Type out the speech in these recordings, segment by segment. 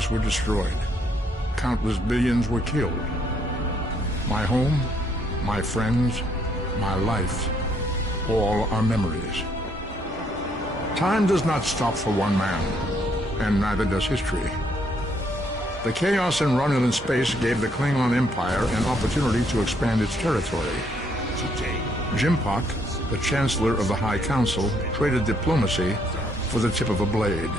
countless were destroyed. Countless billions were killed. My home, my friends, my life, all are memories. Time does not stop for one man, and neither does history. The chaos in Romulan space gave the Klingon Empire an opportunity to expand its territory. Jimpak, the Chancellor of the High Council, traded diplomacy for the tip of a blade.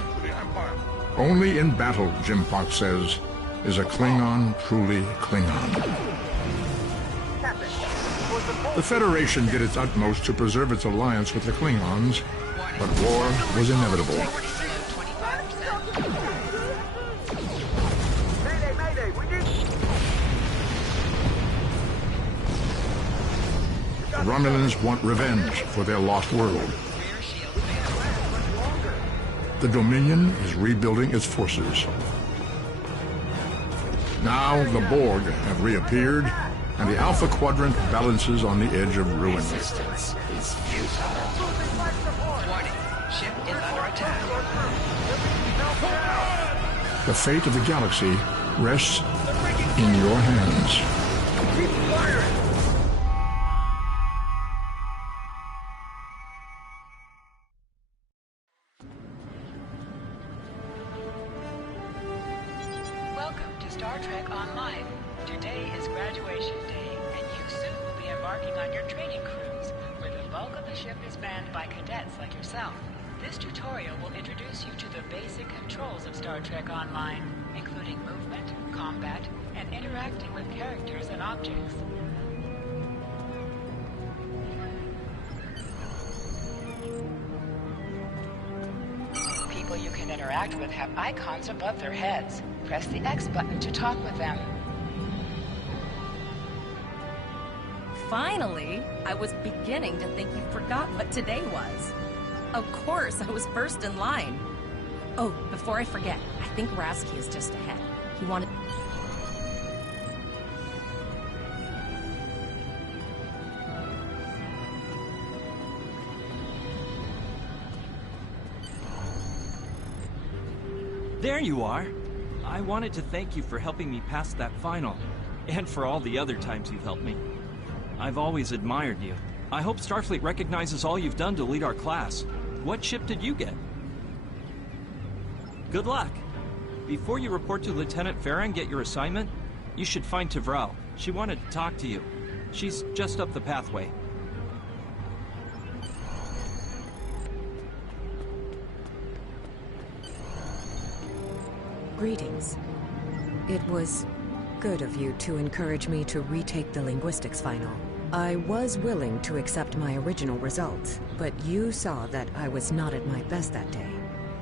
Only in battle, Jimpak says, is a Klingon truly Klingon. The Federation did its utmost to preserve its alliance with the Klingons, but war was inevitable. The Romulans want revenge for their lost world. The Dominion is rebuilding its forces. Now the Borg have reappeared, and the Alpha Quadrant balances on the edge of ruin. Resistance is futile. Warning, ship is under attack. The fate of the galaxy rests in your hands. Keep firing! Welcome to Star Trek Online. Today is graduation day, and you soon will be embarking on your training cruise, where the bulk of the ship is manned by cadets like yourself. This tutorial will introduce you to the basic controls of Star Trek Online, including movement, combat, and interacting with characters and objects. People you can interact with have icons above their heads. Press the X button to talk with them. Finally, I was beginning to think you forgot what today was. Of course, I was first in line. Oh, before I forget, I think Rasky is just ahead. He wanted... There you are. I wanted to thank you for helping me pass that final, and for all the other times you've helped me. I've always admired you. I hope Starfleet recognizes all you've done to lead our class. What ship did you get? Good luck. Before you report to Lieutenant Farah and get your assignment, you should find Tvrel. She wanted to talk to you. She's just up the pathway. Greetings. It was good of you to encourage me to retake the linguistics final. I was willing to accept my original results, but you saw that I was not at my best that day.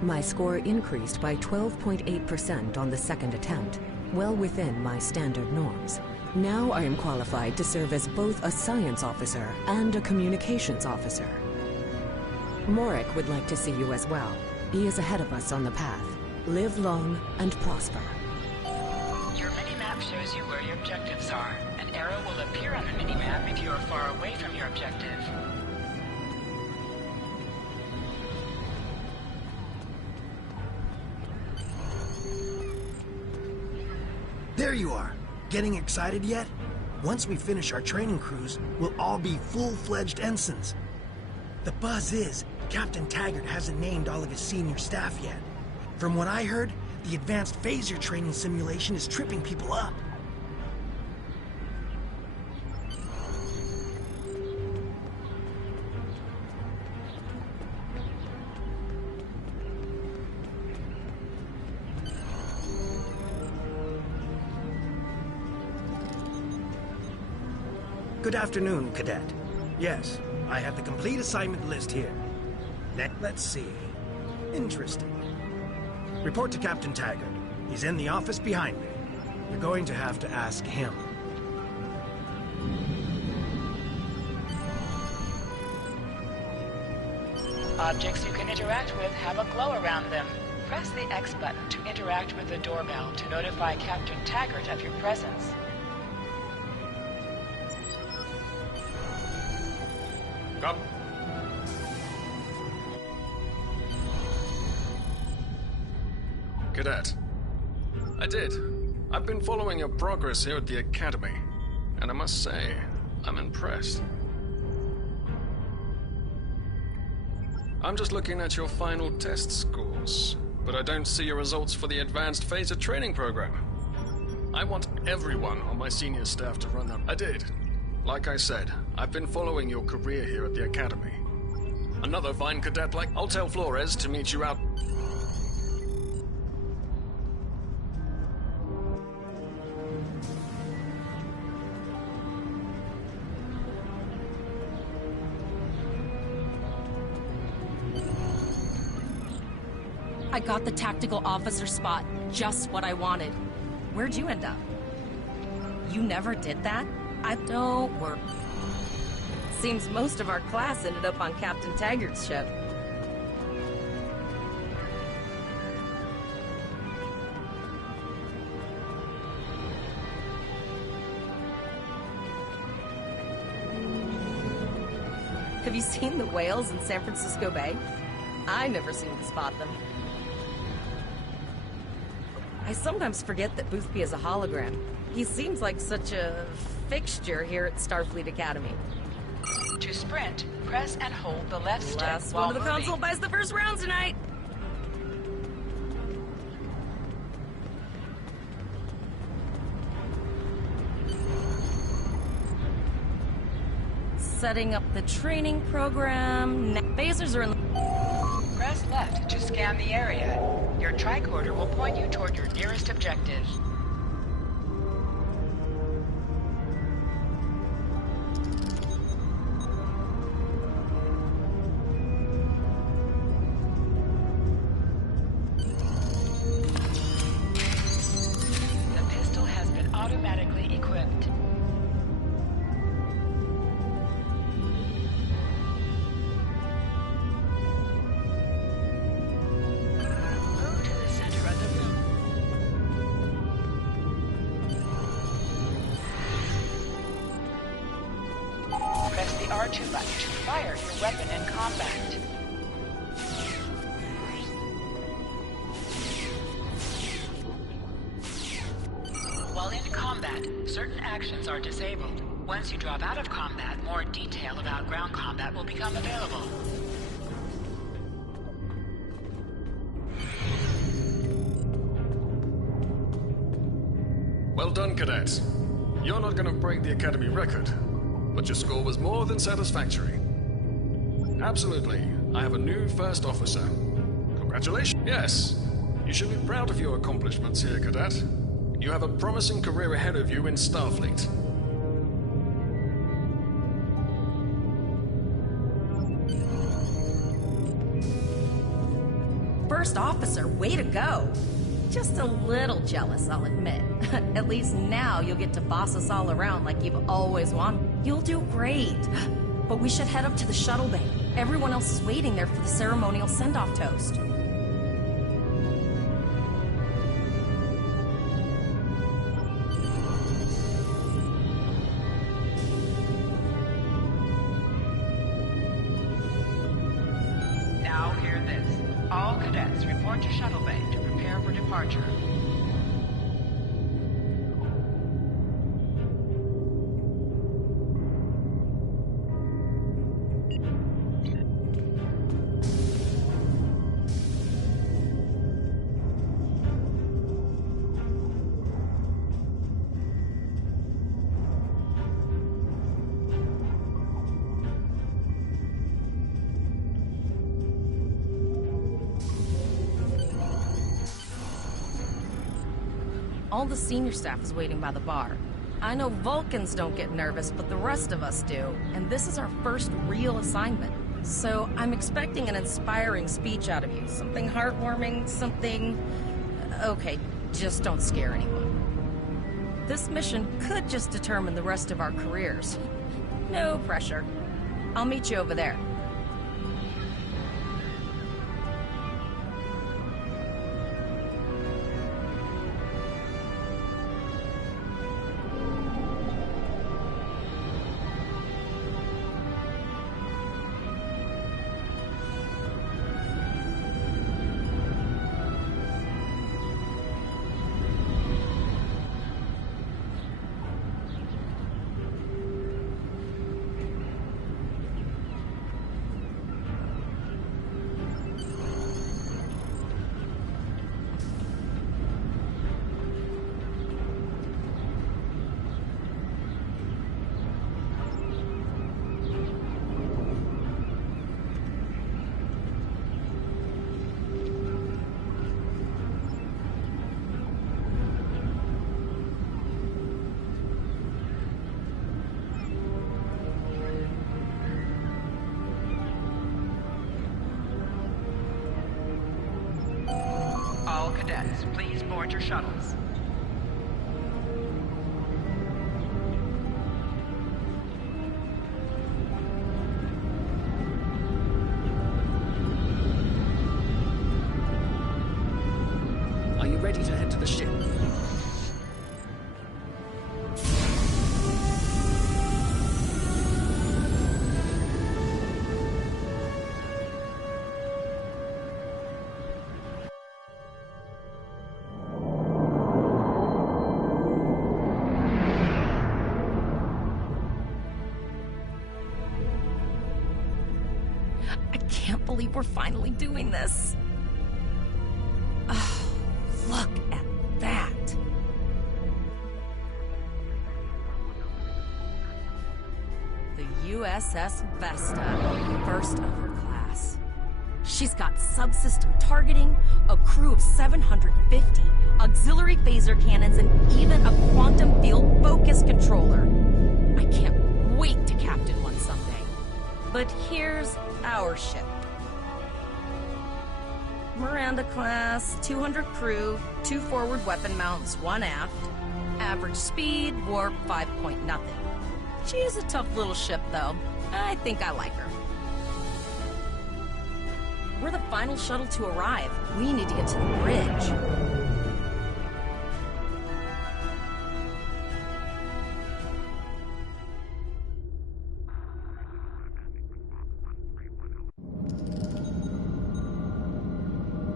My score increased by 12.8% on the second attempt, well within my standard norms. Now I am qualified to serve as both a science officer and a communications officer. Morik would like to see you as well. He is ahead of us on the path. Live long and prosper. Your mini-map shows you where your objectives are. An arrow will appear on the mini-map if you are far away from your objective. There you are. Getting excited yet? Once we finish our training cruise, we'll all be full-fledged ensigns. The buzz is, Captain Taggart hasn't named all of his senior staff yet. From what I heard, the advanced phaser training simulation is tripping people up. Good afternoon, Cadet. Yes, I have the complete assignment list here. Let's see. Interesting. Report to Captain Taggart. He's in the office behind me. You're going to have to ask him. Objects you can interact with have a glow around them. Press the X button to interact with the doorbell to notify Captain Taggart of your presence. Come. Cadet, I did. I've been following your progress here at the Academy, and I must say, I'm impressed. I'm just looking at your final test scores, but I don't see your results for the Advanced Phaser Training Program. I want everyone on my senior staff to run them. I did. Like I said, I've been following your career here at the Academy. Another fine cadet like... I'll tell Flores to meet you out... I got the tactical officer spot. Just what I wanted. Where'd you end up? You never did that? I don't work. Seems most of our class ended up on Captain Taggart's ship. Have you seen the whales in San Francisco Bay? I never seem to spot them. I sometimes forget that Boothby is a hologram. He seems like such a fixture here at Starfleet Academy. To sprint, press and hold the left stick Last while one to the moving. console buys the first round tonight! Setting up the training program. Phasers are in the... Press left to scan the area. Your tricorder will point you toward your nearest objective. The pistol has been automatically equipped. Move to the center of the room. Press the R2 button to fire your weapon in combat. While in combat, certain actions are disabled. Once you drop out of combat, more detail about ground combat will become available. Well done, cadets. You're not gonna break the Academy record, but your score was more than satisfactory. Absolutely. I have a new first officer. Congratulations. Yes. You should be proud of your accomplishments here, cadet. You have a promising career ahead of you in Starfleet. First officer, way to go! Just a little jealous, I'll admit. At least now you'll get to boss us all around like you've always wanted. You'll do great. But we should head up to the shuttle bay. Everyone else is waiting there for the ceremonial send-off toast. Now hear this. All cadets report to shuttle bay to prepare for departure. All the senior staff is waiting by the bar. I know Vulcans don't get nervous, but the rest of us do. And this is our first real assignment. So I'm expecting an inspiring speech out of you. Something heartwarming, something... Okay, just don't scare anyone. This mission could just determine the rest of our careers. No pressure. I'll meet you over there. cadets, please board your shuttles. Are you ready to head to the ship? I can't believe we're finally doing this. Oh, look at that. The USS Vesta, first of her class. She's got subsystem targeting, a crew of 750, auxiliary phaser cannons, and even a quantum field focus controller. I can't wait to captain one someday. But here's our ship. Miranda class, 200 crew, 2 forward weapon mounts, 1 aft. Average speed, warp 5 point nothing. She's a tough little ship, though. I think I like her. We're the final shuttle to arrive. We need to get to the bridge.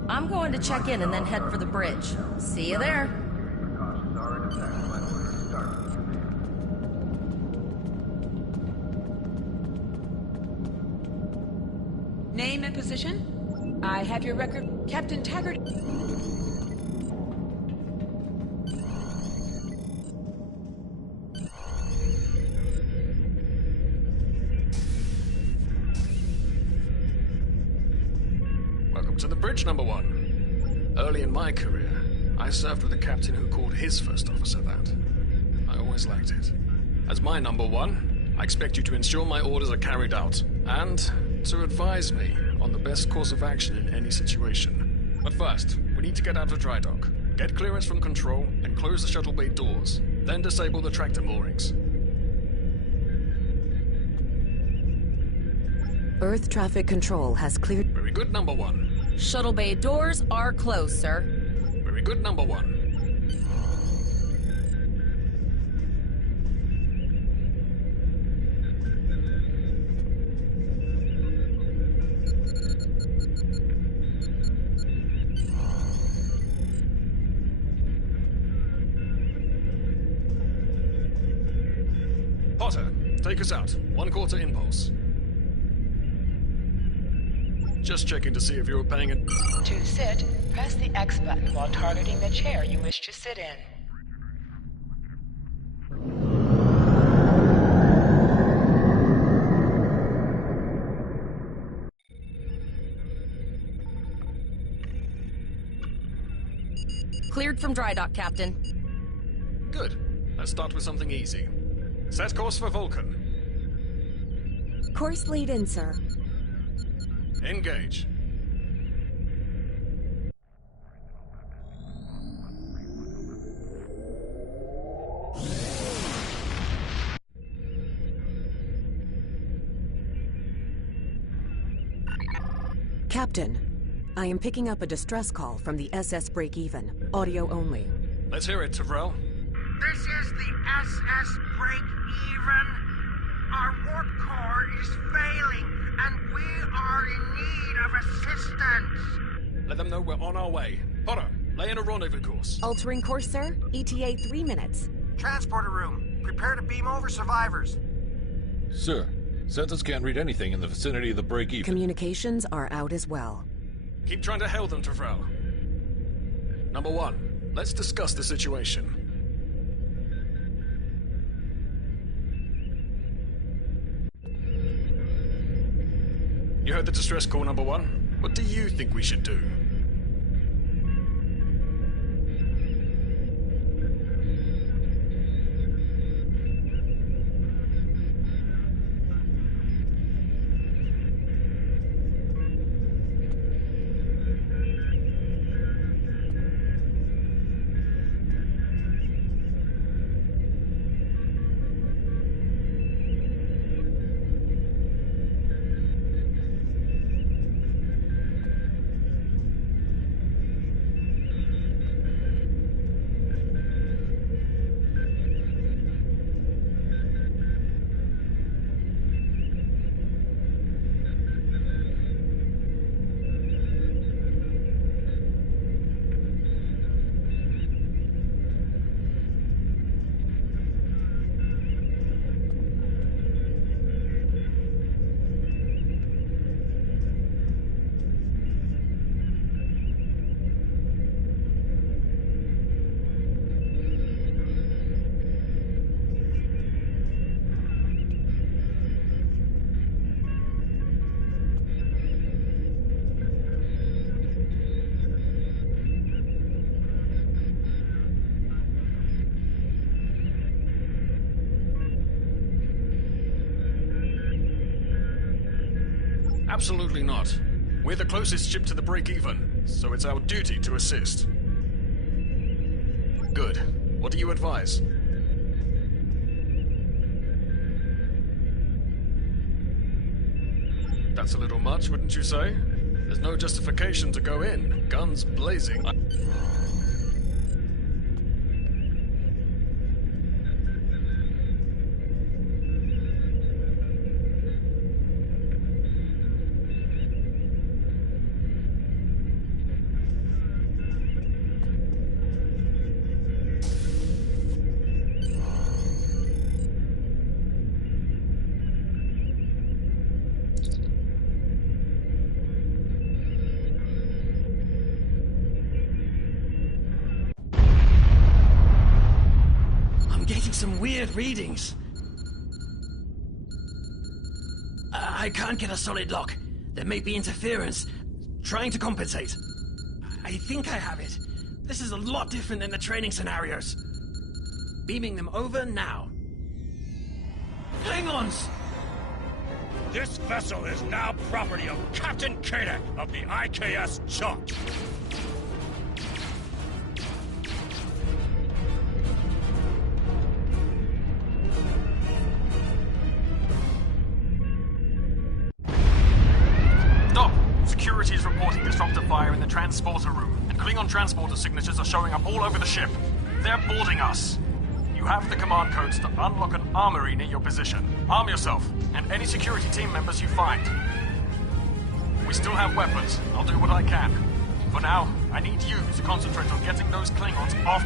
I'm going to check in and then head for the bridge. See you there. Name and position? I have your record, Captain Taggart. Welcome to the bridge, number 1. Early in my career, I served with a captain who called his first officer that. I always liked it. As my number 1, I expect you to ensure my orders are carried out, and to advise me on the best course of action in any situation. But first, we need to get out of dry dock, get clearance from control, and close the shuttle bay doors. Then disable the tractor moorings. Earth traffic control has cleared. Very good, number 1. Shuttle bay doors are closed, sir. Very good, number 1. Potter, take us out. 1/4 impulse. Just checking to see if you were paying it. To sit, press the X button while targeting the chair you wish to sit in. Cleared from dry dock, Captain. Good. Let's start with something easy. Set course for Vulcan. Course lead in, sir. Engage. Captain, I am picking up a distress call from the SS Break-Even. Audio only. Let's hear it, Tyrell. This is the SS Break-Even. Our warp core is failing, and we are in need of assistance. Let them know we're on our way. Potter, lay in a rendezvous course. Altering course, sir. ETA 3 minutes. Transporter room. Prepare to beam over survivors. Sir, Census can't read anything in the vicinity of the break-even. Communications are out as well. Keep trying to hail them, Tyrell. Number 1, let's discuss the situation. You heard the distress call, number 1. What do you think we should do? Absolutely not. We're the closest ship to the break-even, so it's our duty to assist. Good. What do you advise? That's a little much, wouldn't you say? There's no justification to go in. Guns blazing. Some weird readings. I can't get a solid lock. There may be interference. Trying to compensate. I think I have it. This is a lot different than the training scenarios. Beaming them over now. Klingons! This vessel is now property of Captain Kadek of the IKS Chunk. Security is reporting disruptor fire in the transporter room, and Klingon transporter signatures are showing up all over the ship. They're boarding us. You have the command codes to unlock an armory near your position. Arm yourself, and any security team members you find. We still have weapons. I'll do what I can. For now, I need you to concentrate on getting those Klingons off.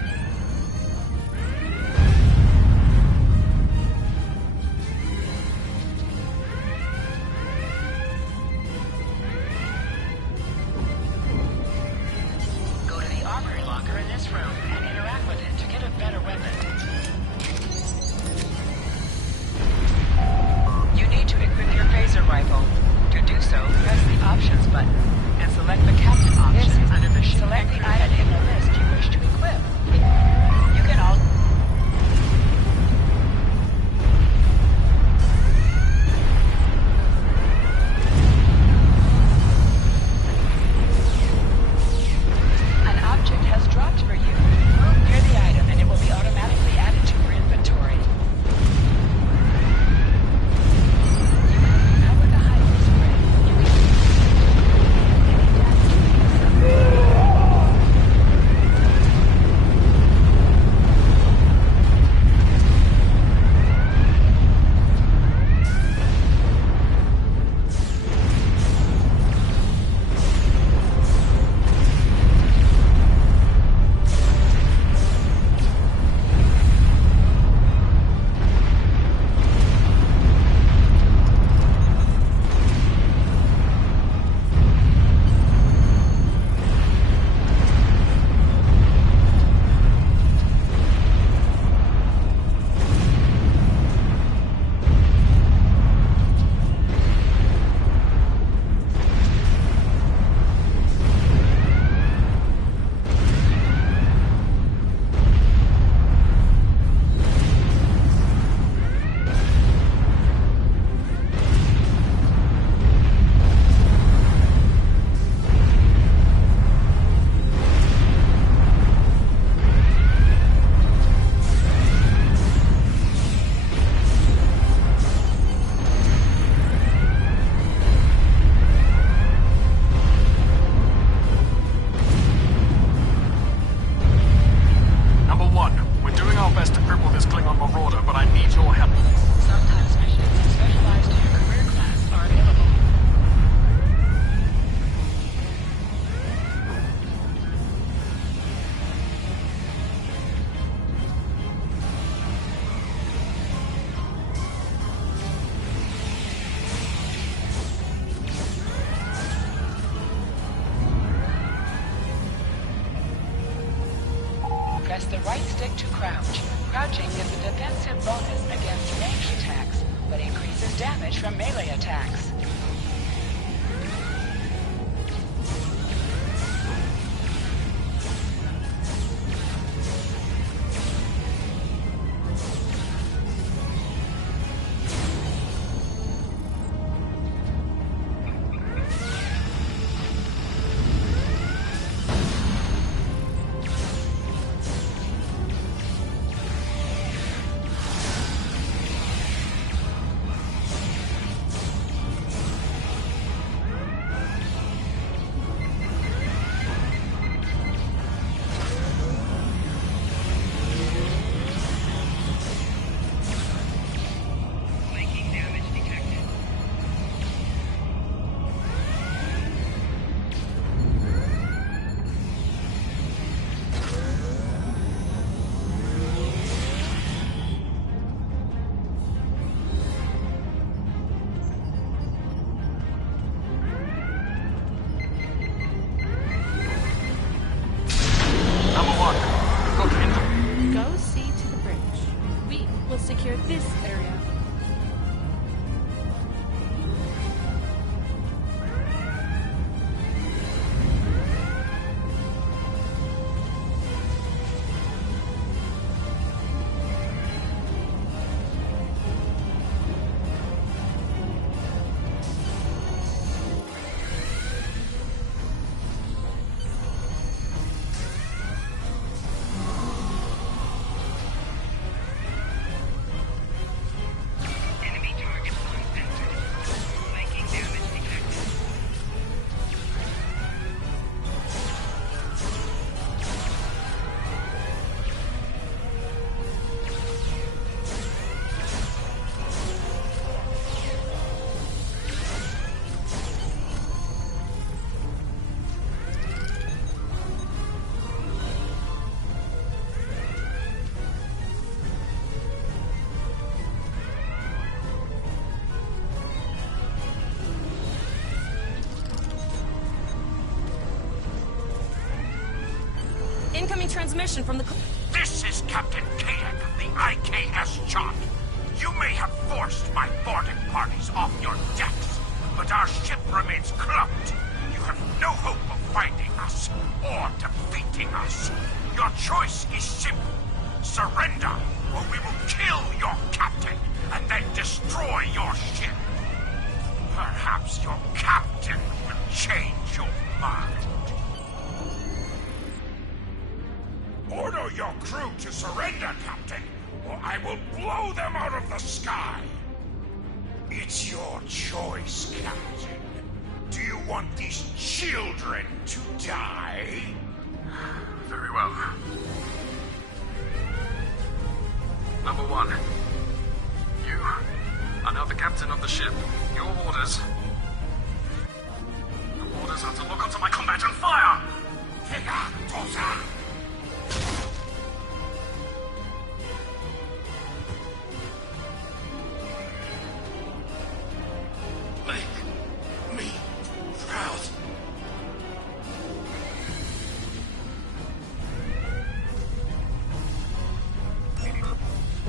Press the right stick to crouch. Crouching gives a defensive bonus against ranged attacks, but increases damage from melee attacks. secure this area. Incoming transmission from the... This is Captain Kadek of the IKS Chot. You may have forced my boarding parties off your decks, but our ship remains cloaked. You have no hope of finding us or defeating us. Your choice is simple. Surrender, or we will kill your captain and then destroy your ship. Perhaps your captain will change your mind. Order your crew to surrender, Captain, or I will blow them out of the sky. It's your choice, Captain. Do you want these children to die? Very well. Number one. You are now the captain of the ship. Your orders... Your orders are to lock onto my combat and fire! Figa Tosa! Make me proud.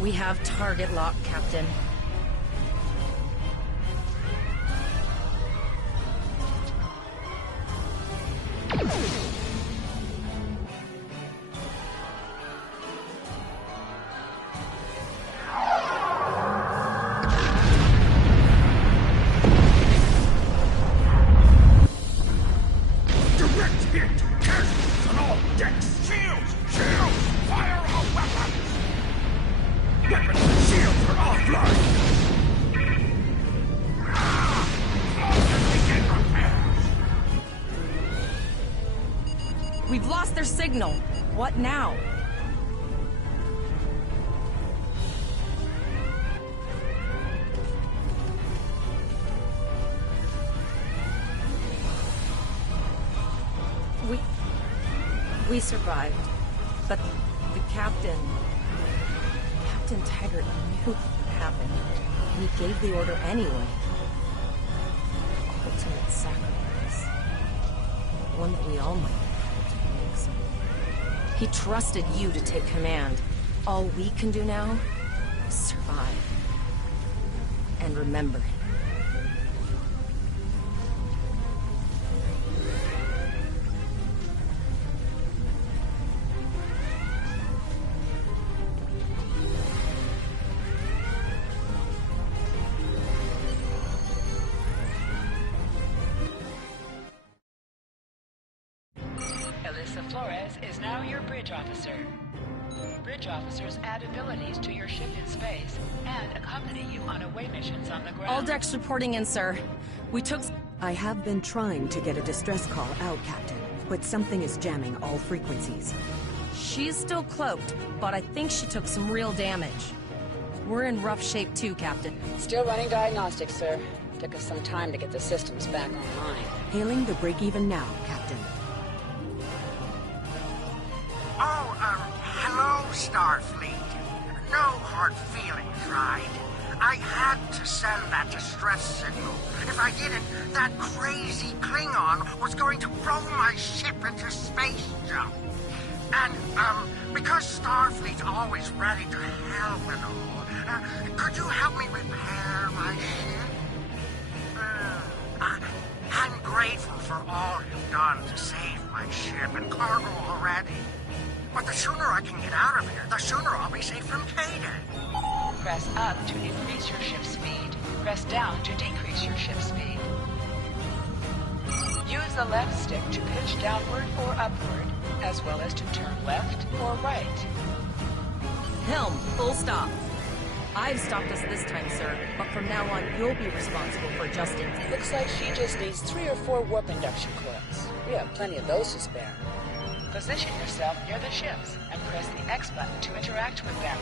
We have target lock, Captain. Direct hit! Cannons on all decks! Shields! Shields! Fire all weapons! Weapons and shields are offline! Begin repairs! We've lost their signal. What now? We survived, but the Captain Taggart knew what happened, and he gave the order anyway. Ultimate sacrifice. One that we all might have to make. So he trusted you to take command. All we can do now is survive. And remember him. Flores is now your bridge officer. Bridge officers add abilities to your ship in space and accompany you on away missions on the ground. All decks reporting in, sir. We took... I have been trying to get a distress call out, Captain, but something is jamming all frequencies. She's still cloaked, but I think she took some real damage. We're in rough shape too, Captain. Still running diagnostics, sir. Took us some time to get the systems back online. Hailing the break-even now, Captain. Oh, hello, Starfleet. No hard feelings, right? I had to send that distress signal. If I didn't, that crazy Klingon was going to blow my ship into space jump. And, Because Starfleet's always ready to help and all, could you help me repair my ship? I'm grateful for all you've done to save my ship and cargo already. But the sooner I can get out of here, the sooner I'll be safe from K-Day. Press up to increase your ship's speed. Press down to decrease your ship's speed. Use the left stick to pitch downward or upward, as well as to turn left or right. Helm, full stop. I've stopped us this time, sir, but from now on, you'll be responsible for adjusting. Looks like she just needs 3 or 4 warp induction coils. We have plenty of those to spare. Position yourself near the ships and press the X button to interact with them.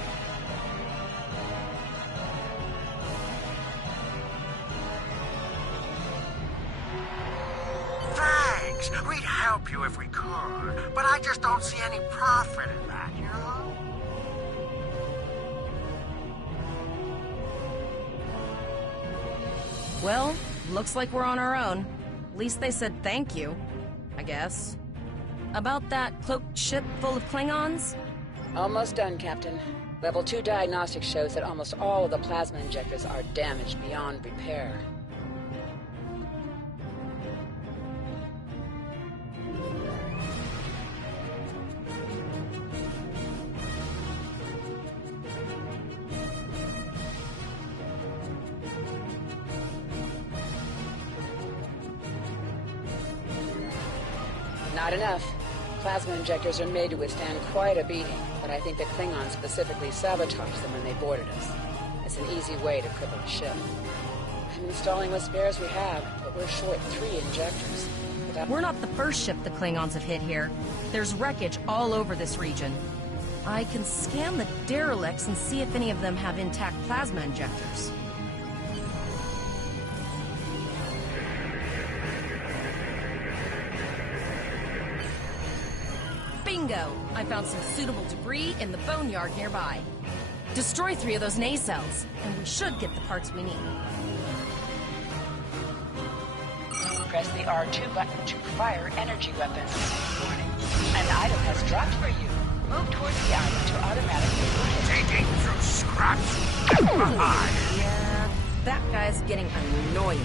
Thanks. We'd help you if we could, but I just don't see any profit in that, you know? Well, looks like we're on our own. At least they said thank you, I guess. About that cloaked ship full of Klingons? Almost done, Captain. Level 2 diagnostics shows that almost all of the plasma injectors are damaged beyond repair. Not enough. Plasma injectors are made to withstand quite a beating, but I think the Klingons specifically sabotaged them when they boarded us. It's an easy way to cripple the ship. I'm installing what spares we have, but we're short 3 injectors. We're not the first ship the Klingons have hit here. There's wreckage all over this region. I can scan the derelicts and see if any of them have intact plasma injectors. Bingo! I found some suitable debris in the boneyard nearby. Destroy 3 of those nacelles, and we should get the parts we need. Press the R2 button to fire energy weapons. Warning. An item has dropped for you. Move towards the item to automatically loot it. Digging through scraps left behind. Yeah, that guy's getting annoying.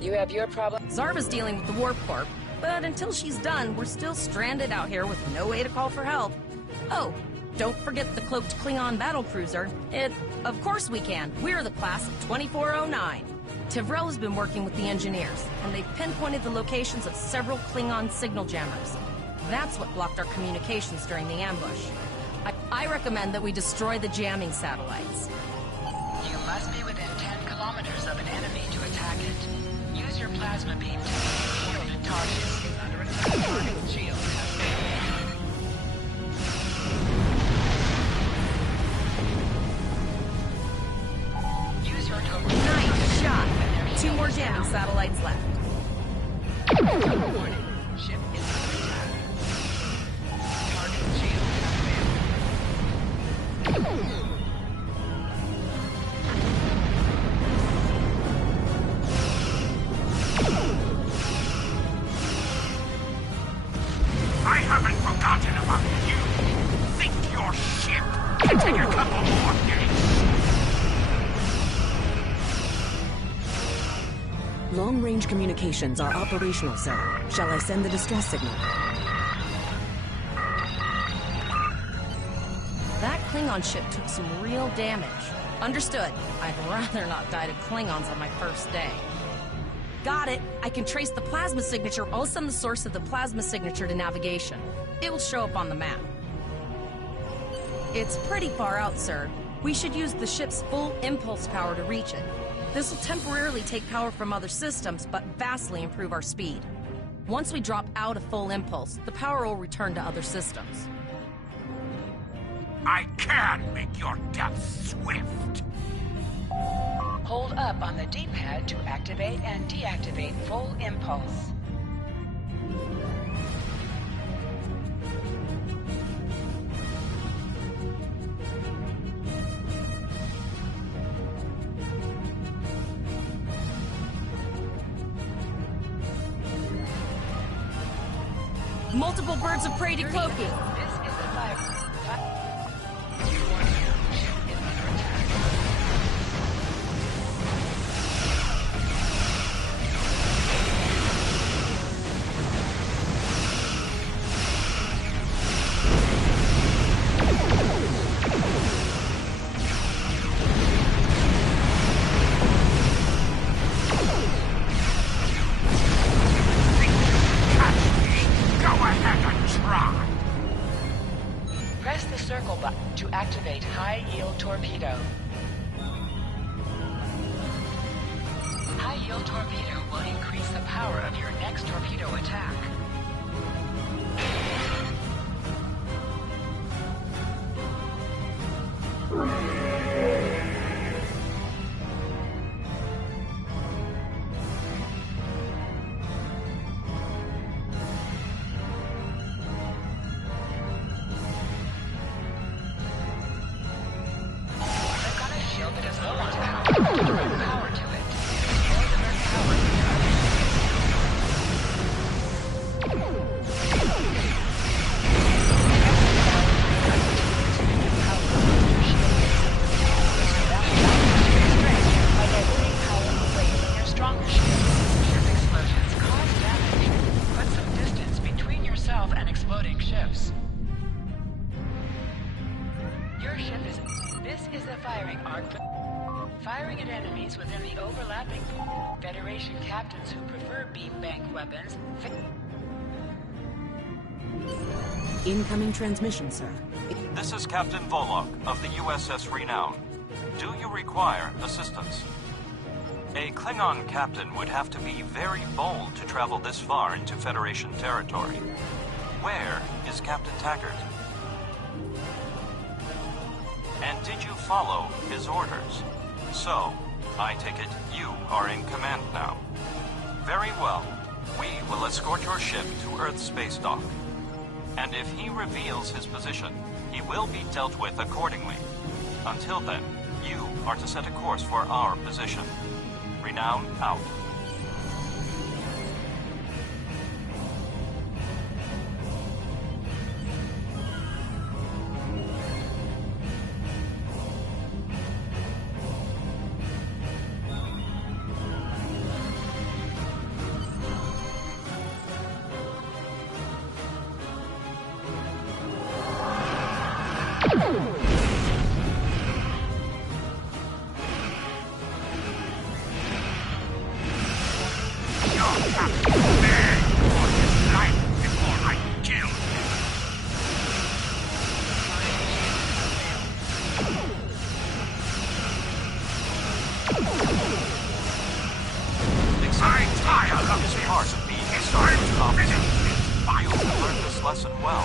You have your problem? Zarva's dealing with the warp corp, but until she's done, we're still stranded out here with no way to call for help. Oh, don't forget the cloaked Klingon battlecruiser. Of course we can. We're the class of 2409. Tivrel has been working with the engineers, and they've pinpointed the locations of several Klingon signal jammers. That's what blocked our communications during the ambush. I recommend that we destroy the jamming satellites. You must be within 10 kilometers of an enemy to attack it. Use your plasma beam to shield targets under attack. Target shield has been. Use your token. Nice shot! 2 more jamming satellites left. Warning. Ship is under attack. Target shield has been. I haven't forgotten about you. Think your ship can take a couple more days. Long-range communications are operational, sir. Shall I send the distress signal? That Klingon ship took some real damage. Understood. I'd rather not die to Klingons on my first day. Got it. I can trace the plasma signature. I'll send the source of the plasma signature to navigation. It will show up on the map. It's pretty far out, sir. We should use the ship's full impulse power to reach it. This will temporarily take power from other systems, but vastly improve our speed. Once we drop out of full impulse, the power will return to other systems. I can make your death swift. Hold up on the D-pad to activate and deactivate full impulse. Multiple birds of prey decloaking. This is the fire. Press the circle button to activate high-yield torpedo. High-yield torpedo will increase the power of your next torpedo attack. Click on a shield that is low on power to direct power to it. Or divert power to your other by diverting power away from your stronger shield. Ship explosions cause damage. Put some distance between yourself and exploding ships. Your ship is... This is the firing arc for... Firing at enemies within the overlapping... Federation captains who prefer beam bank weapons... Incoming transmission, sir. This is Captain Volok of the USS Renown. Do you require assistance? A Klingon captain would have to be very bold to travel this far into Federation territory. Where is Captain Taggart? And did you follow his orders? So, I take it you are in command now. Very well. We will escort your ship to Earth's space dock. And if he reveals his position, he will be dealt with accordingly. Until then, you are to set a course for our position. Renown out. Lesson well.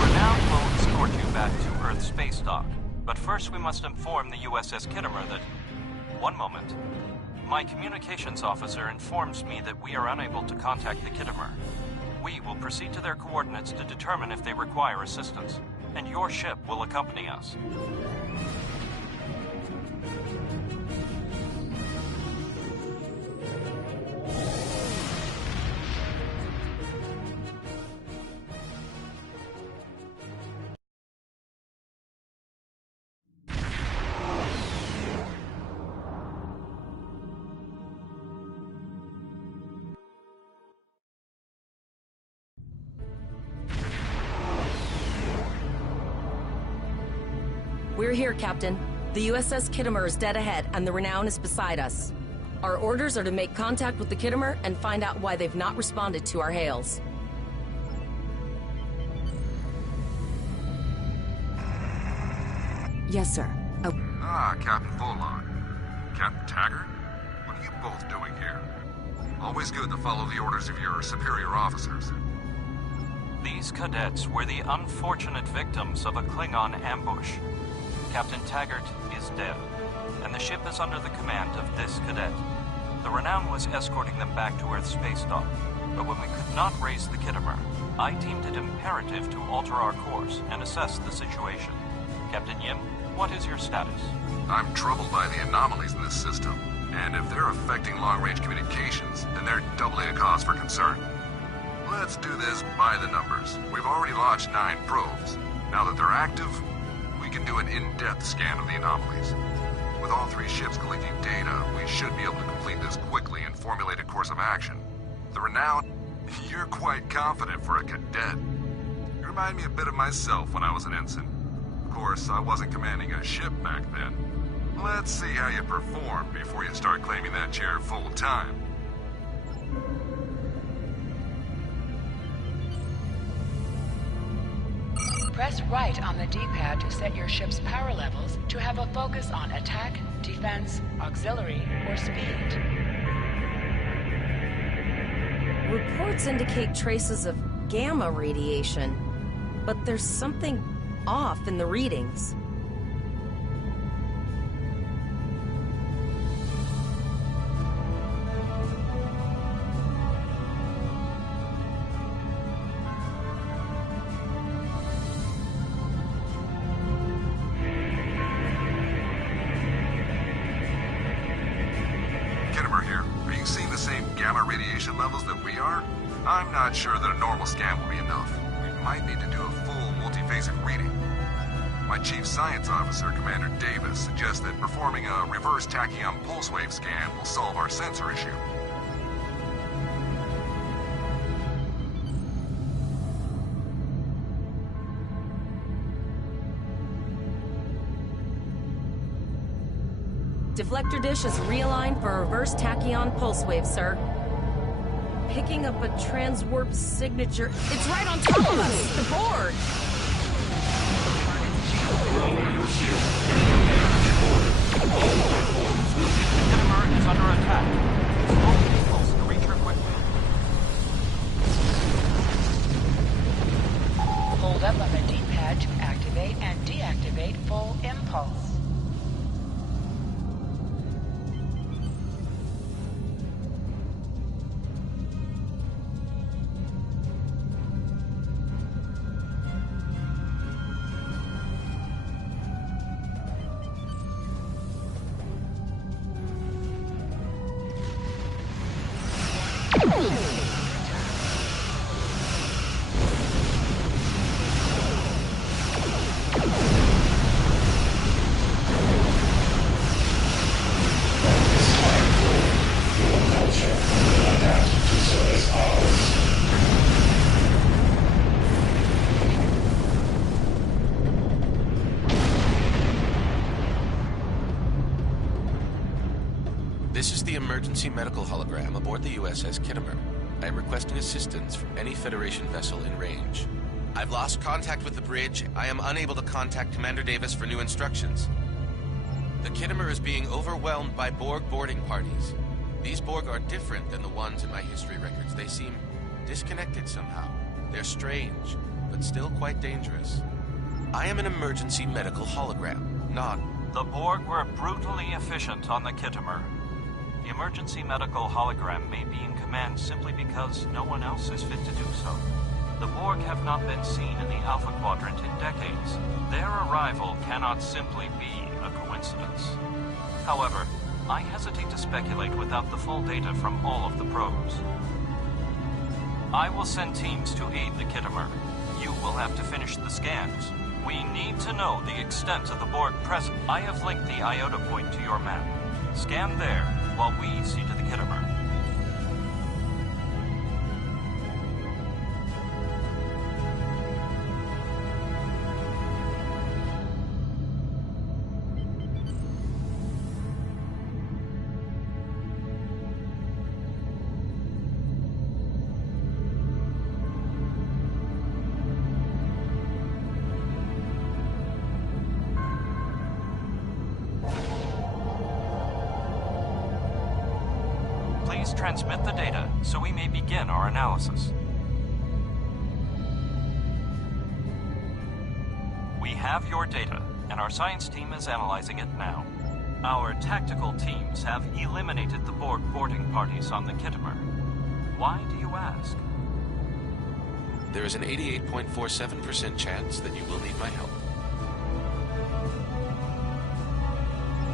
Renown will escort you back to Earth's space dock, but first we must inform the USS Kittimer that... One moment. My communications officer informs me that we are unable to contact the Kittimer. We will proceed to their coordinates to determine if they require assistance, and your ship will accompany us. We're here, Captain. The USS Kittimer is dead ahead, and the Renown is beside us. Our orders are to make contact with the Kittimer and find out why they've not responded to our hails. Yes, sir. Captain Volon. Captain Taggart? What are you both doing here? Always good to follow the orders of your superior officers. These cadets were the unfortunate victims of a Klingon ambush. Captain Taggart is dead, and the ship is under the command of this cadet. The Renown was escorting them back to Earth's space dock, but when we could not raise the Kittimer, I deemed it imperative to alter our course and assess the situation. Captain Yim, what is your status? I'm troubled by the anomalies in this system, and if they're affecting long-range communications, then they're doubly a cause for concern. Let's do this by the numbers. We've already launched 9 probes. Now that they're active, we can do an in-depth scan of the anomalies. With all 3 ships collecting data, we should be able to complete this quickly and formulate a course of action. The Renown, you're quite confident for a cadet. You remind me a bit of myself when I was an ensign. Of course, I wasn't commanding a ship back then. Let's see how you perform before you start claiming that chair full-time. Press right on the D-pad to set your ship's power levels to have a focus on attack, defense, auxiliary, or speed. Reports indicate traces of gamma radiation, but there's something off in the readings. Kittimer here. Are you seeing the same gamma radiation levels that we are? I'm not sure that a normal scan will be enough. We might need to do a full multiphasic reading. My Chief Science Officer, Commander Davis, suggests that performing a reverse tachyon pulse wave scan will solve our sensor issue. Deflector dish is realigned for a reverse tachyon pulse wave, sir. Picking up a transwarp signature. It's right on top of us! The board! Kittimer is under attack. Slow impulse to reach her quickly. Hold up on the D-pad to activate and deactivate full impulse. This is the emergency medical hologram aboard the USS Kittimer. I am requesting assistance from any Federation vessel in range. I've lost contact with the bridge. I am unable to contact Commander Davis for new instructions. The Kittimer is being overwhelmed by Borg boarding parties. These Borg are different than the ones in my history records. They seem disconnected somehow. They're strange, but still quite dangerous. I am an emergency medical hologram, not... The Borg were brutally efficient on the Kittimer. The emergency medical hologram may be in command simply because no one else is fit to do so. The Borg have not been seen in the Alpha Quadrant in decades. Their arrival cannot simply be a coincidence. However, I hesitate to speculate without the full data from all of the probes. I will send teams to aid the Kittimer. You will have to finish the scans. We need to know the extent of the Borg presence. I have linked the Iota point to your map. Scan there while we see to the Kittimer. must transmit the data so we may begin our analysis. We have your data, and our science team is analyzing it now. Our tactical teams have eliminated the Borg boarding parties on the Kittimer. Why do you ask? There is an 88.47% chance that you will need my help.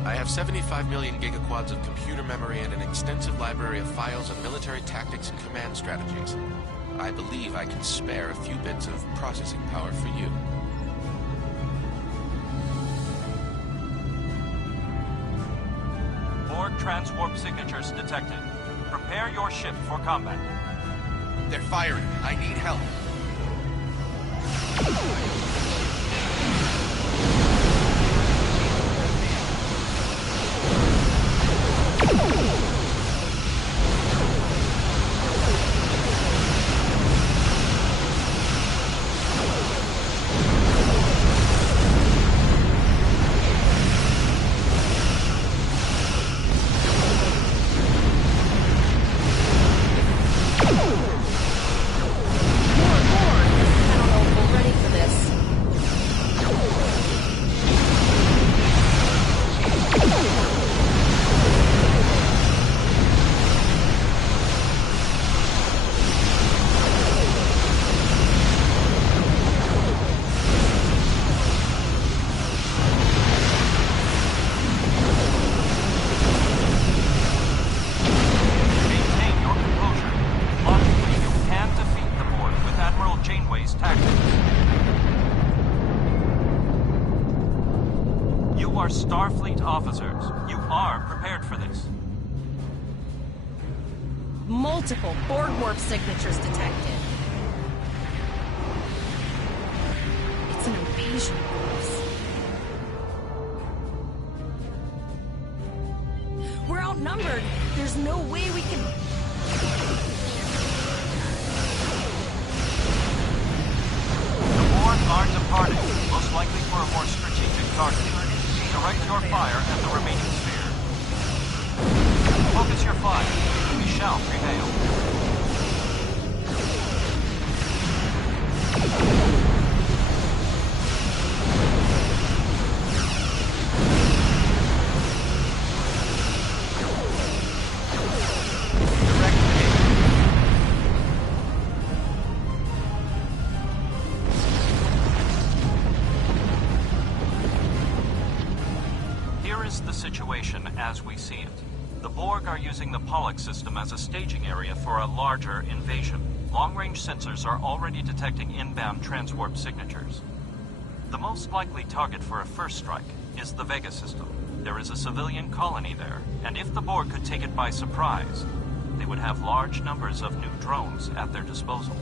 I have 75 million gigaquads of computer memory and an extensive library of files on military tactics and command strategies. I believe I can spare a few bits of processing power for you. Borg transwarp signatures detected. Prepare your ship for combat. They're firing. I need help. Starfleet officers, you are prepared for this. Multiple Borg warp signatures detected. It's an invasion force. We're outnumbered. There's no way we can... The Borg are departing, most likely for a more strategic target. Direct your fire at the remaining sphere. Focus your fire. We shall prevail. As we see it. The Borg are using the Pollux system as a staging area for a larger invasion. Long-range sensors are already detecting inbound transwarp signatures. The most likely target for a first strike is the Vega system. There is a civilian colony there, and if the Borg could take it by surprise, they would have large numbers of new drones at their disposal.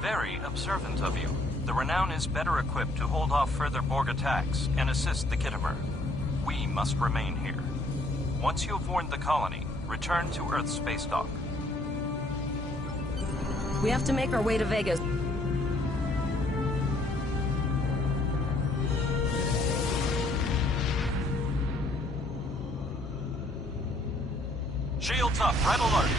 Very observant of you. The Renown is better equipped to hold off further Borg attacks and assist the Kittimer. We must remain here. Once you have warned the colony, return to Earth's space dock. We have to make our way to Vegas. Shields up, red alert.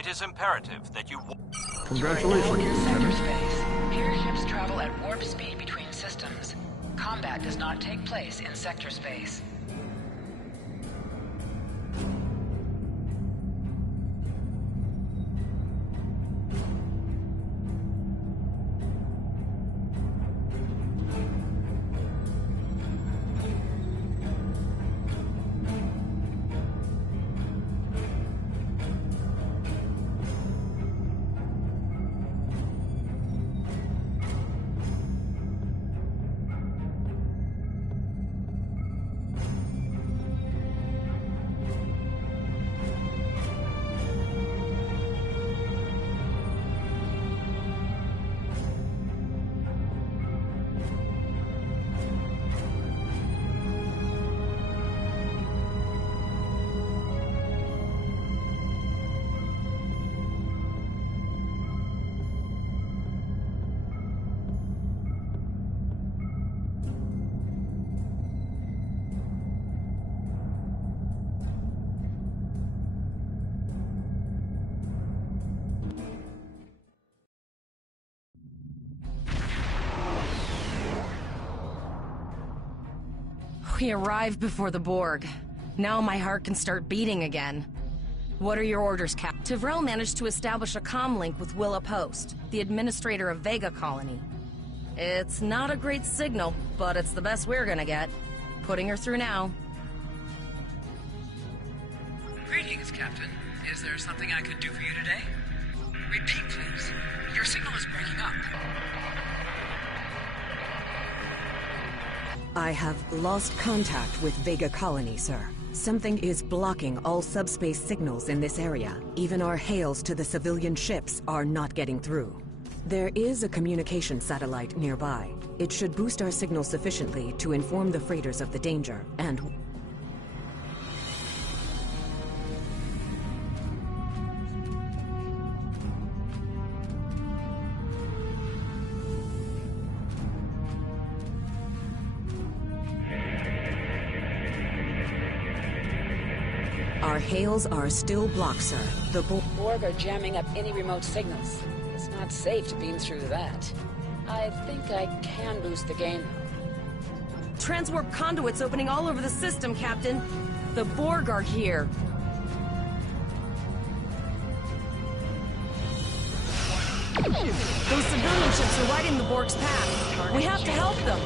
It is imperative that you... Congratulations, You are now in sector Lieutenant. space. Here ships travel at warp speed between systems. Combat does not take place in sector space. We arrived before the Borg. Now my heart can start beating again. What are your orders, Cap? Tivrell managed to establish a comm link with Willa Post, the administrator of Vega Colony. It's not a great signal, but it's the best we're gonna get. Putting her through now. Greetings, Captain. Is there something I could do for you today? Repeat, please. Your signal is breaking up. I have lost contact with Vega Colony, sir. Something is blocking all subspace signals in this area. Even our hails to the civilian ships are not getting through. There is a communication satellite nearby. It should boost our signal sufficiently to inform the freighters of the danger, and... Our hails are still blocked, sir. The Borg are jamming up any remote signals. It's not safe to beam through that. I think I can boost the gain, though. Transwarp conduits opening all over the system, Captain. The Borg are here. Those civilian ships are right in the Borg's path. We have to help them.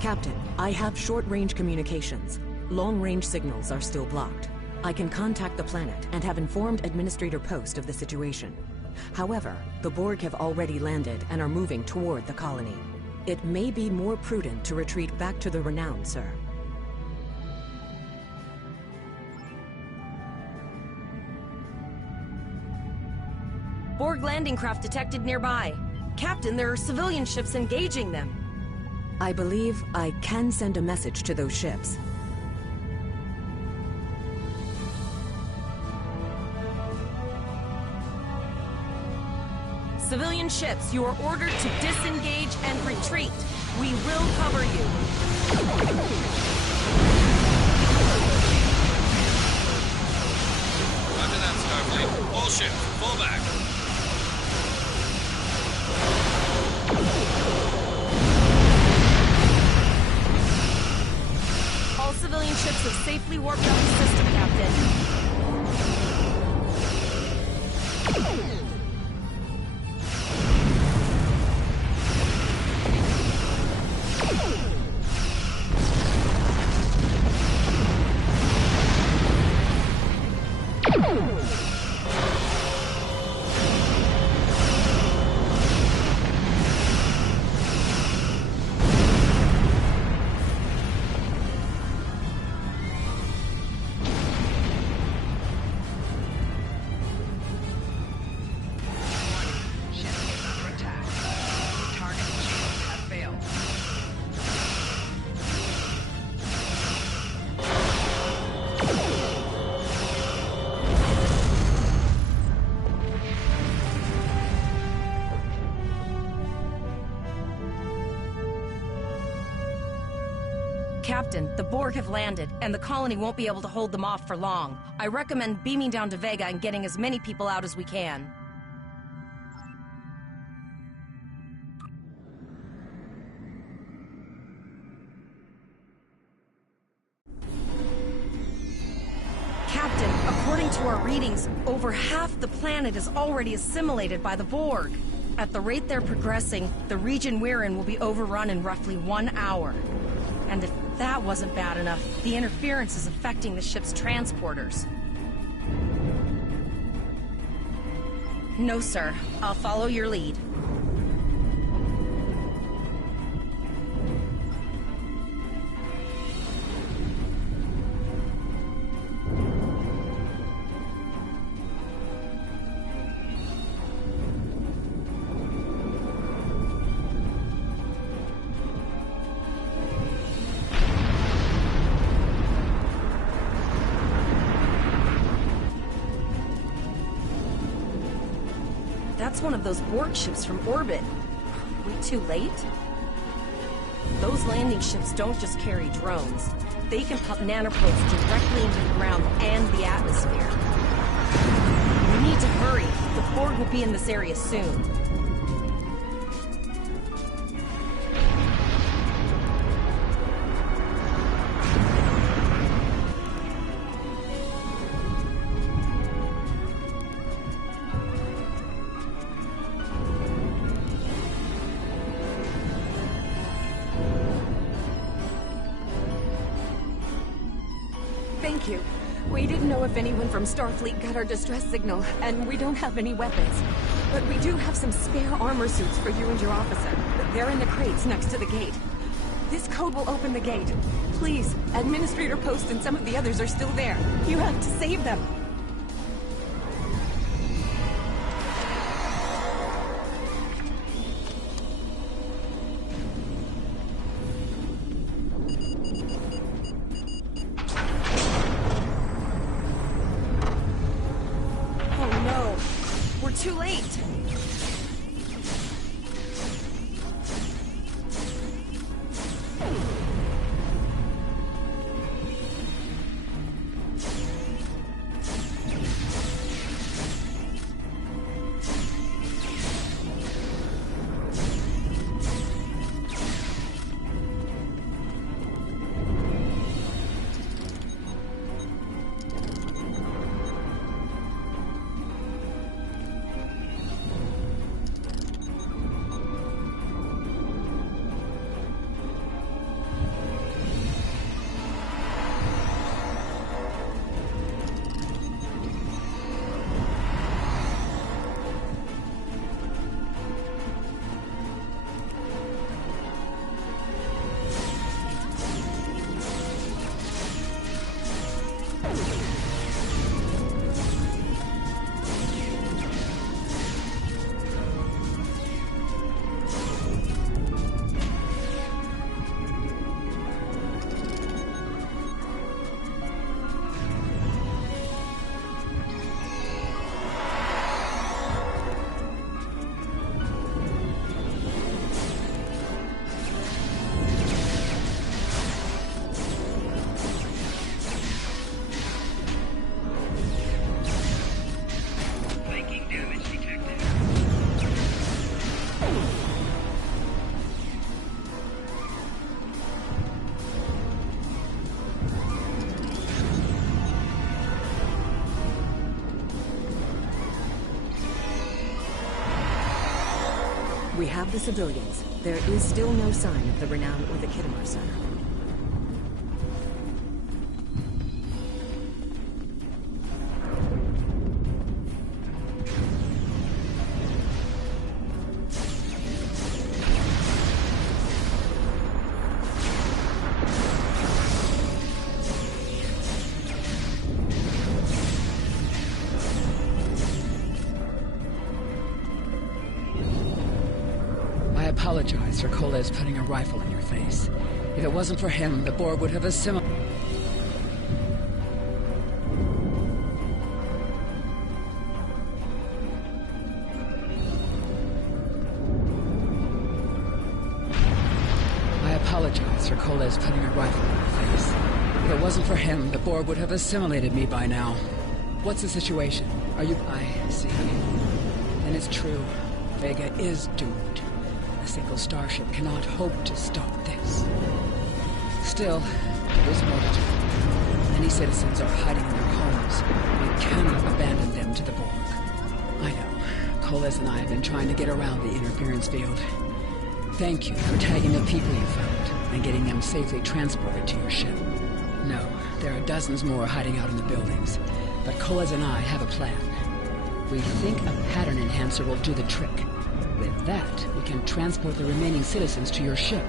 Captain, I have short-range communications. Long-range signals are still blocked. I can contact the planet and have informed Administrator Post of the situation. However, the Borg have already landed and are moving toward the colony. It may be more prudent to retreat back to the Renown, sir. Borg landing craft detected nearby. Captain, there are civilian ships engaging them. I believe I can send a message to those ships. Civilian ships, you are ordered to disengage and retreat. We will cover you. Roger that, Starfleet. All ships, fall back. All civilian ships have safely warped out the system, Captain. Captain, the Borg have landed, and the colony won't be able to hold them off for long. I recommend beaming down to Vega and getting as many people out as we can. Captain, according to our readings, over half the planet is already assimilated by the Borg. At the rate they're progressing, the region we're in will be overrun in roughly 1 hour. And if that wasn't bad enough, the interference is affecting the ship's transporters. No, sir. I'll follow your lead. That's one of those Borg ships from orbit. Are we too late? Those landing ships don't just carry drones. They can pump nanoprobes directly into the ground and the atmosphere. We need to hurry. The Borg will be in this area soon. Thank you. We didn't know if anyone from Starfleet got our distress signal, and we don't have any weapons. But we do have some spare armor suits for you and your officer. They're in the crates next to the gate. This code will open the gate. Please, Administrator Post and some of the others are still there. You have to save them. Too late. We have the civilians. There is still no sign of the Renown or the Kittimer Center. I apologize for Koles putting a rifle in your face. If it wasn't for him, the Borg would have assimilated. I apologize for Koles. Cole's putting a rifle in your face. If it wasn't for him, the Borg would have assimilated me by now. What's the situation? Are you... I see. And it's true. Vega is doomed. A single starship cannot hope to stop this. Still, there is more to do. Many citizens are hiding in their homes. We cannot abandon them to the Borg. I know. Coles and I have been trying to get around the interference field. Thank you for tagging the people you found and getting them safely transported to your ship. No, there are dozens more hiding out in the buildings, but Coles and I have a plan. We think a pattern enhancer will do the trick. With that, we can transport the remaining citizens to your ship.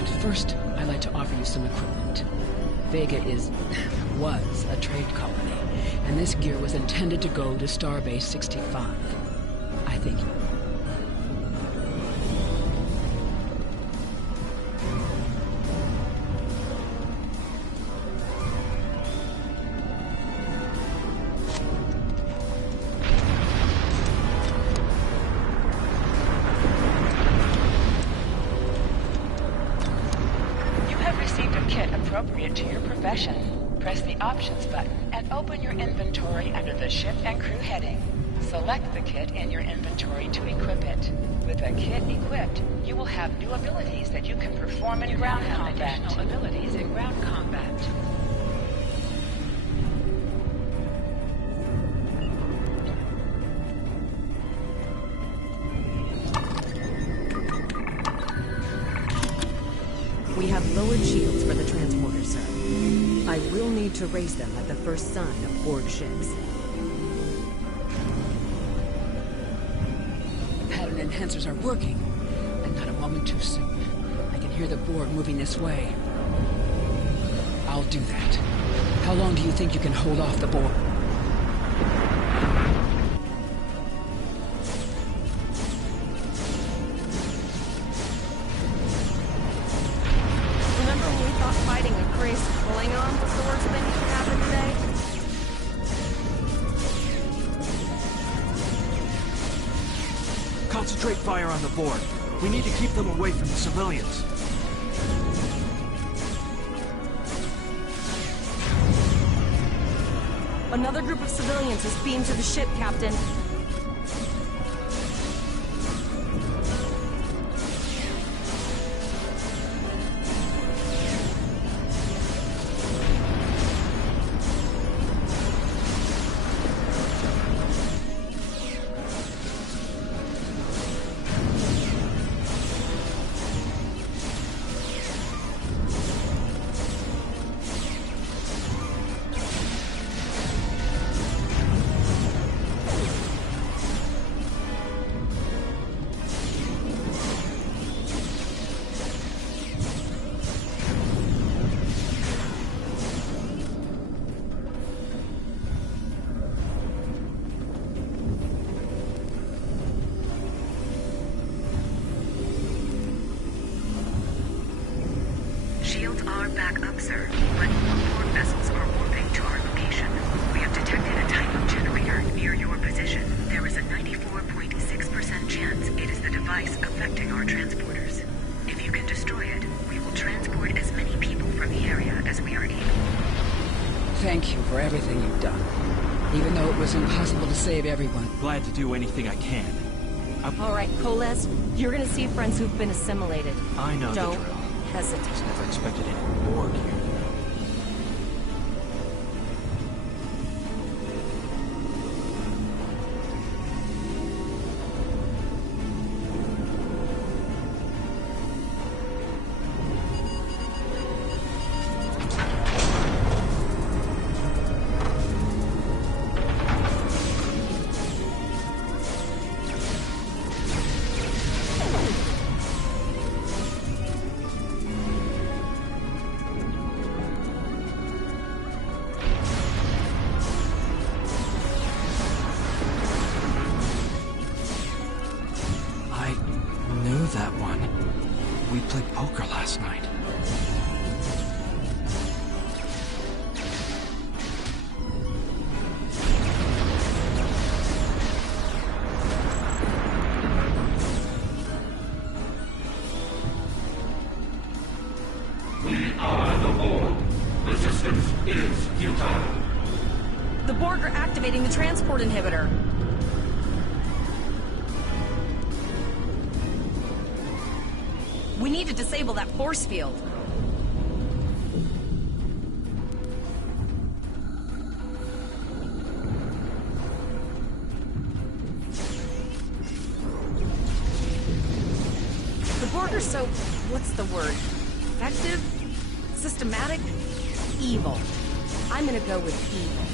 But first, I'd like to offer you some equipment. Vega was a trade colony, and this gear was intended to go to Starbase 65. I think... appropriate to your profession. Press the Options button and open your inventory under the Ship and Crew heading. Select the kit in your inventory to equip it. With a kit equipped, you will have new abilities that you can perform in ground combat. Additional abilities in ground combat. We have lowered shields for the transporter, sir. I will need to raise them at the first sign of Borg ships. The pattern enhancers are working, and not a moment too soon. I can hear the Borg moving this way. I'll do that. How long do you think you can hold off the Borg? Concentrate fire on the Borg. We need to keep them away from the civilians. Another group of civilians is beamed to the ship, Captain. Shields are back up, sir, but more Borg vessels are warping to our location. We have detected a type of generator near your position. There is a 94.6% chance it is the device affecting our transporters. If you can destroy it, we will transport as many people from the area as we are able. Thank you for everything you've done. Even though it was impossible to save everyone. Glad to do anything I can. All right, Coles, you're gonna see friends who've been assimilated. I know Don't the drill. hesitate. Just never expected any Borg here. The Borg are activating the transport inhibitor. We need to disable that force field. The Borg are so... what's the word? Effective? Systematic? Evil. I'm gonna go with evil.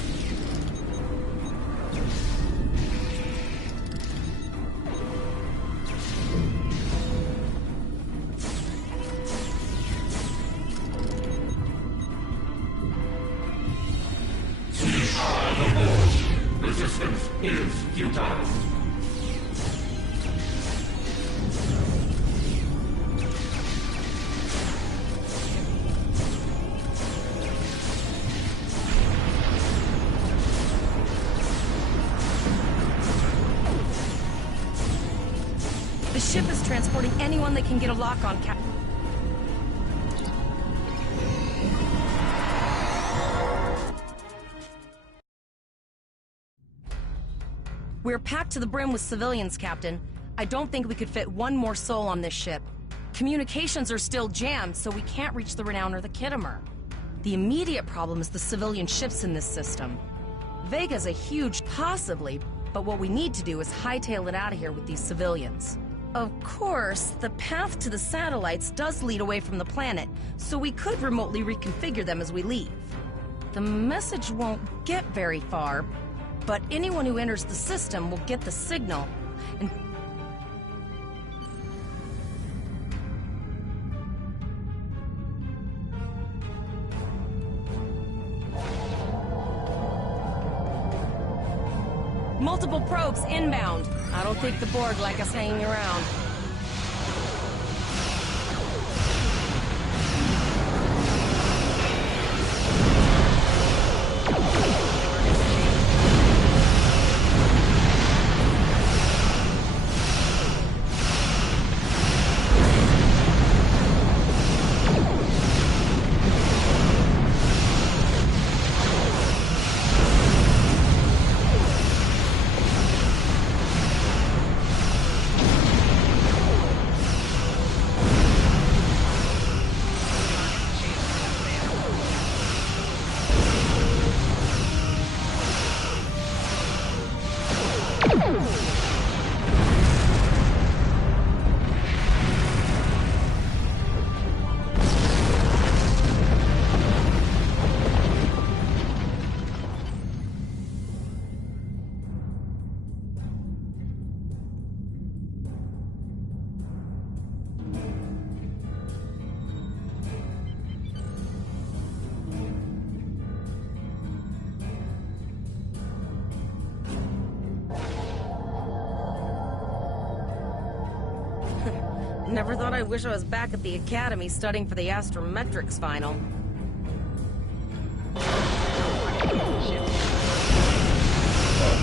Resistance is futile. The ship is transporting anyone that can get a lock on, Captain. We're packed to the brim with civilians, Captain. I don't think we could fit one more soul on this ship. Communications are still jammed, so we can't reach the Renown or the Kittimer. The immediate problem is the civilian ships in this system. Vega's a huge possibly, but what we need to do is hightail it out of here with these civilians. Of course, the path to the satellites does lead away from the planet, so we could remotely reconfigure them as we leave. The message won't get very far, but anyone who enters the system will get the signal, and... Multiple probes inbound. I don't think the Borg like us hanging around. Never thought I wish I was back at the Academy studying for the astrometrics final. From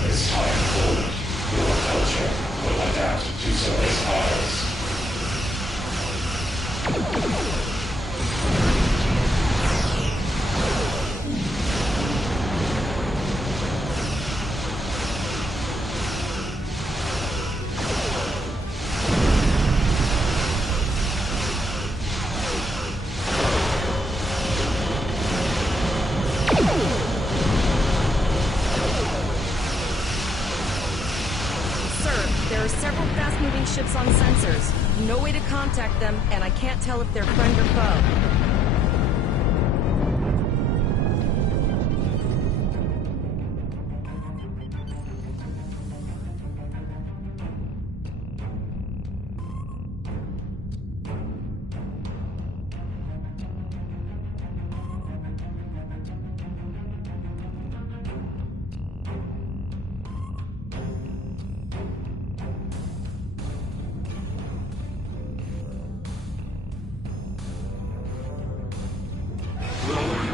this time forward, your culture will adapt to Solar's powers. There are several fast-moving ships on sensors. No way to contact them, and I can't tell if they're friend or foe.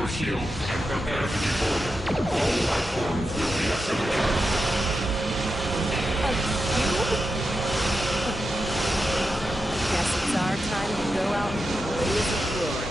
Shield and prepare to be boarded. All life forms will be assimilated. Guess it's our time to go out and blaze of glory.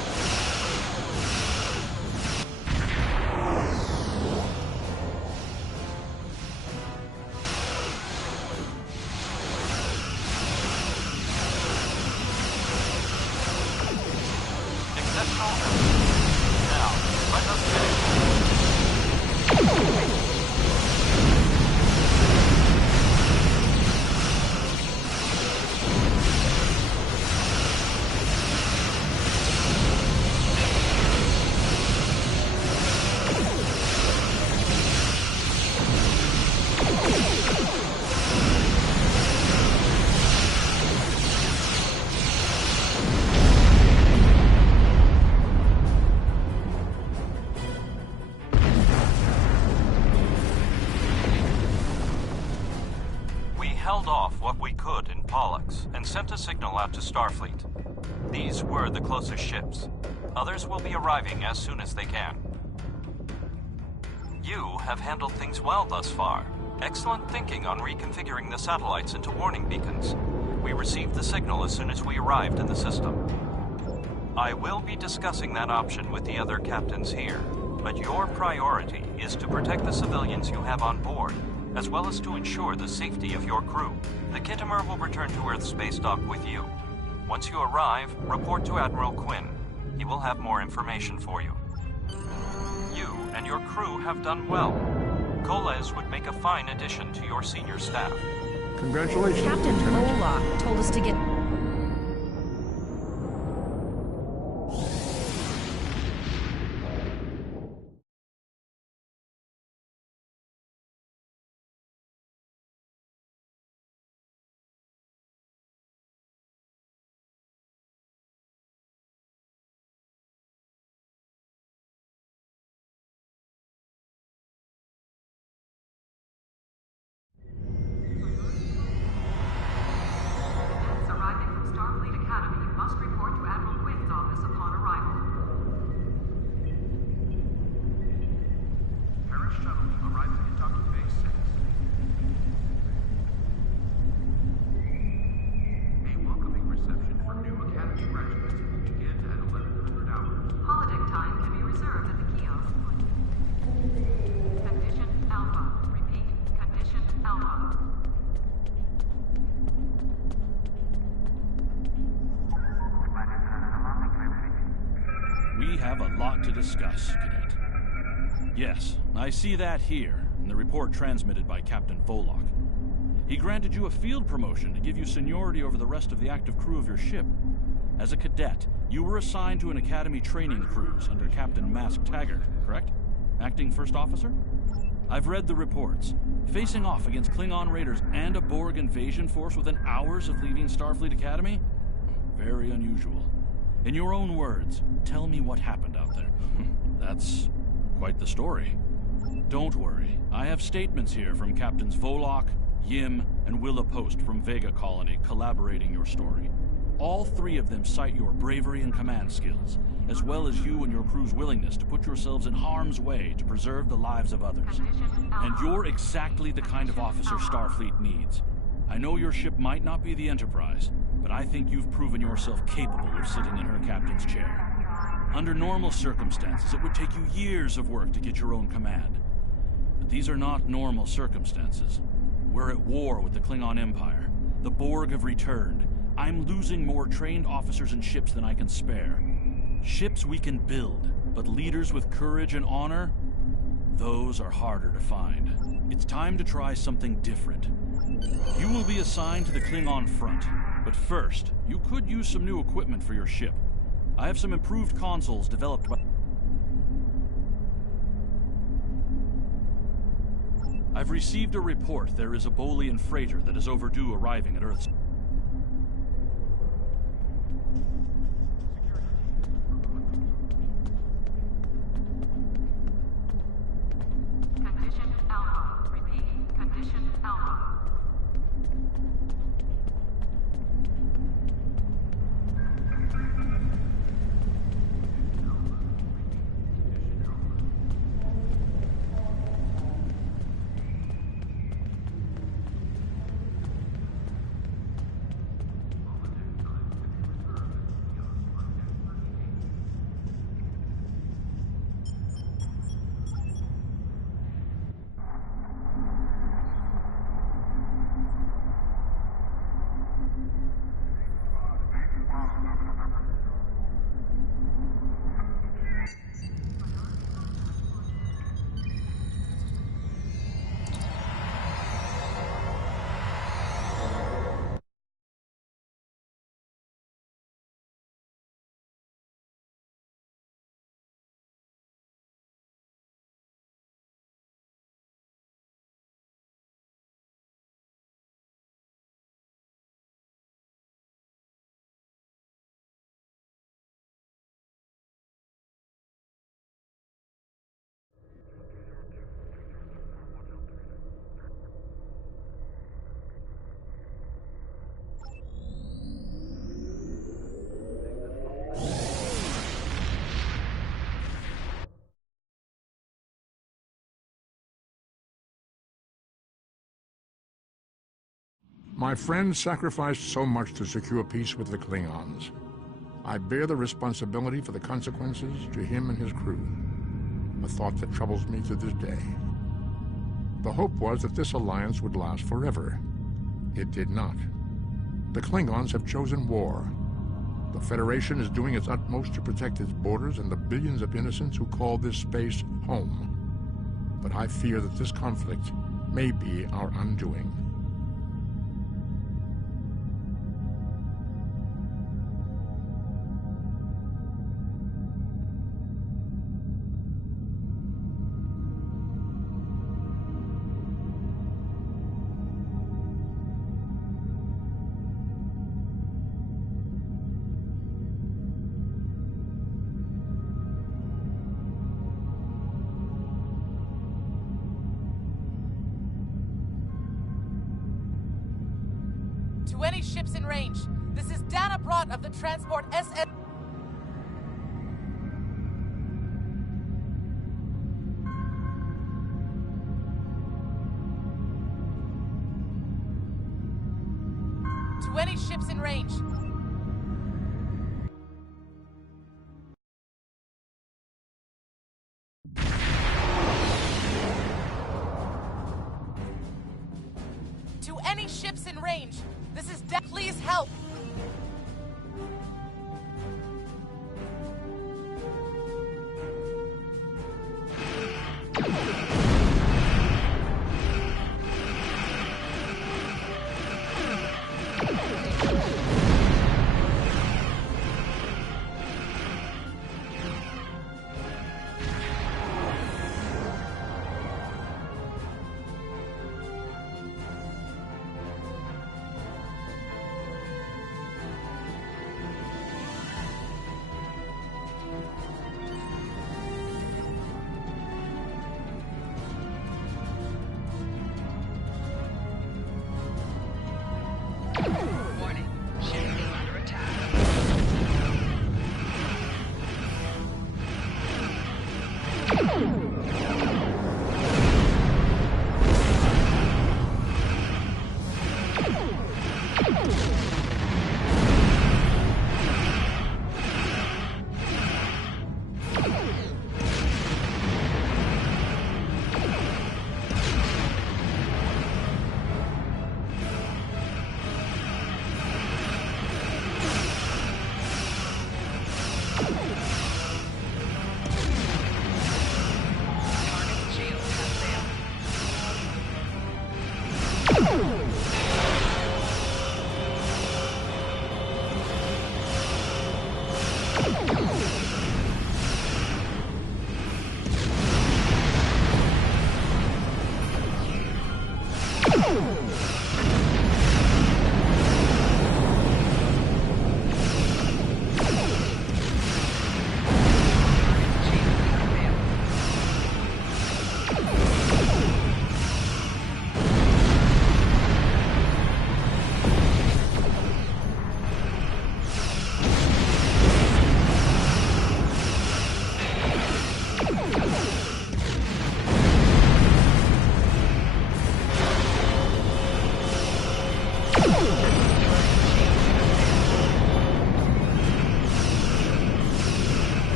held off what we could in Pollux and sent a signal out to Starfleet. These were the closest ships. Others will be arriving as soon as they can. You have handled things well thus far. Excellent thinking on reconfiguring the satellites into warning beacons. We received the signal as soon as we arrived in the system. I will be discussing that option with the other captains here, but your priority is to protect the civilians you have on board, as well as to ensure the safety of your crew. The Kittimer will return to Earth space dock with you. Once you arrive, report to Admiral Quinn. He will have more information for you. You and your crew have done well. Koles would make a fine addition to your senior staff. Congratulations, Captain Lieutenant. Olak told us to get... Arriving from Starfleet Academy must report to Admiral Quinn's office upon arrival. Paris shuttle arriving at docking bay 6. A welcoming reception for new Academy graduates will begin at 1100 hours. Holodeck time can be reserved at the kiosk. Condition Alpha. Repeat. Condition Alpha. We have a lot to discuss, Cadet. Yes, I see that here, in the report transmitted by Captain Volok. He granted you a field promotion to give you seniority over the rest of the active crew of your ship. As a cadet, you were assigned to an Academy training cruise under Captain Mask Taggart, correct? Acting First Officer? I've read the reports. Facing off against Klingon raiders and a Borg invasion force within hours of leaving Starfleet Academy? Very unusual. In your own words, tell me what happened out there. That's quite the story. Don't worry. I have statements here from Captains Volok, Yim, and Willa Post from Vega Colony collaborating your story. All three of them cite your bravery and command skills, as well as you and your crew's willingness to put yourselves in harm's way to preserve the lives of others. And you're exactly the kind of officer Starfleet needs. I know your ship might not be the Enterprise, but I think you've proven yourself capable of sitting in her captain's chair. Under normal circumstances, it would take you years of work to get your own command. But these are not normal circumstances. We're at war with the Klingon Empire. The Borg have returned. I'm losing more trained officers and ships than I can spare. Ships we can build, but leaders with courage and honor? Those are harder to find. It's time to try something different. You will be assigned to the Klingon front, but first, you could use some new equipment for your ship. I have some improved consoles developed by... I've received a report there is a Bolian freighter that is overdue arriving at Earth's... Condition Alpha. Repeat. Condition Alpha. My friend sacrificed so much to secure peace with the Klingons. I bear the responsibility for the consequences to him and his crew, a thought that troubles me to this day. The hope was that this alliance would last forever. It did not. The Klingons have chosen war. The Federation is doing its utmost to protect its borders and the billions of innocents who call this space home. But I fear that this conflict may be our undoing. To any ships in range, this is Dana Brott of the transport SS... To any ships in range. To any ships in range. This is please help. Warning. Ship is under attack.